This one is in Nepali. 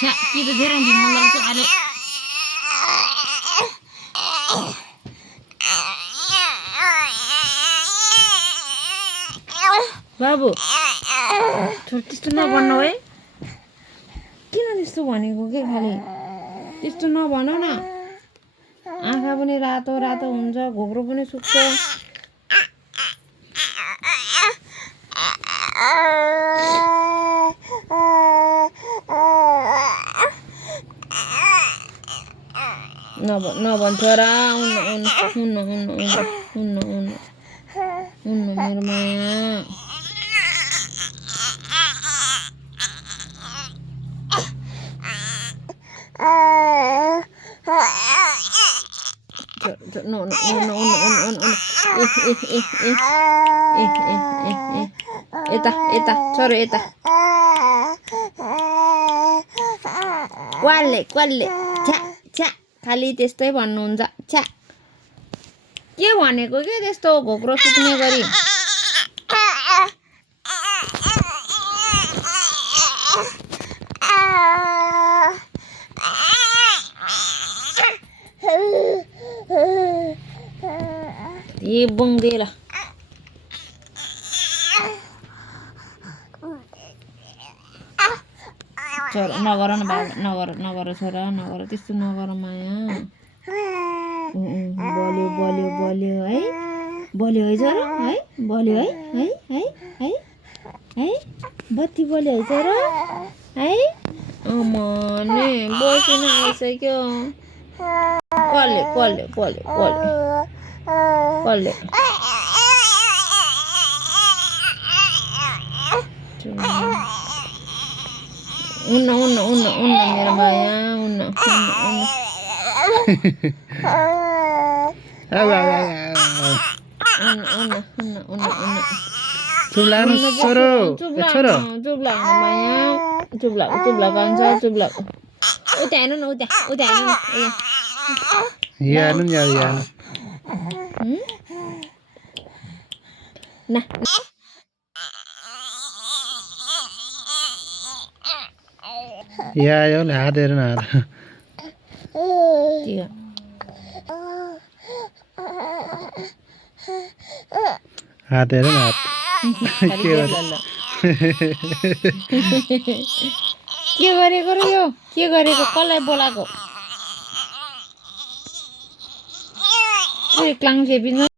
छ्या कि त धेरै दिन मन लाग्छ अरे बाबु त्यस्तो नभन्नु है किन त्यस्तो भनेको के खाली त्यस्तो नभन न आँखा पनि रातो रातो हुन्छ घोप्रो पनि सुक्छ नभन छोरा हुन्न मेरो माया यता छोरो यता क्वाल्ले छ्या छ्या खालि त्यस्तै भन्नुहुन्छ छ्या के भनेको के त्यस्तो घोप्रो सुक्ने गरी ये बङ्गेला छोरा नगर न बाबा नगर छोरा नगर त्यस्तो नगर माया बल्यो है बल्यो है छोरा है बल्यो है बत्ती बल्यो है छोरा है अमने बसिन आइसक्यो कसले उन्न मेरो माया उन्न चुप्ला कान्छ चुप्ला उता हेर्नु न उता हेर्नु न यो हात हेर न हात हेर न के गरेको र यो के गरेको कसलाई बोलाएको क्लाङ सेपिन्छ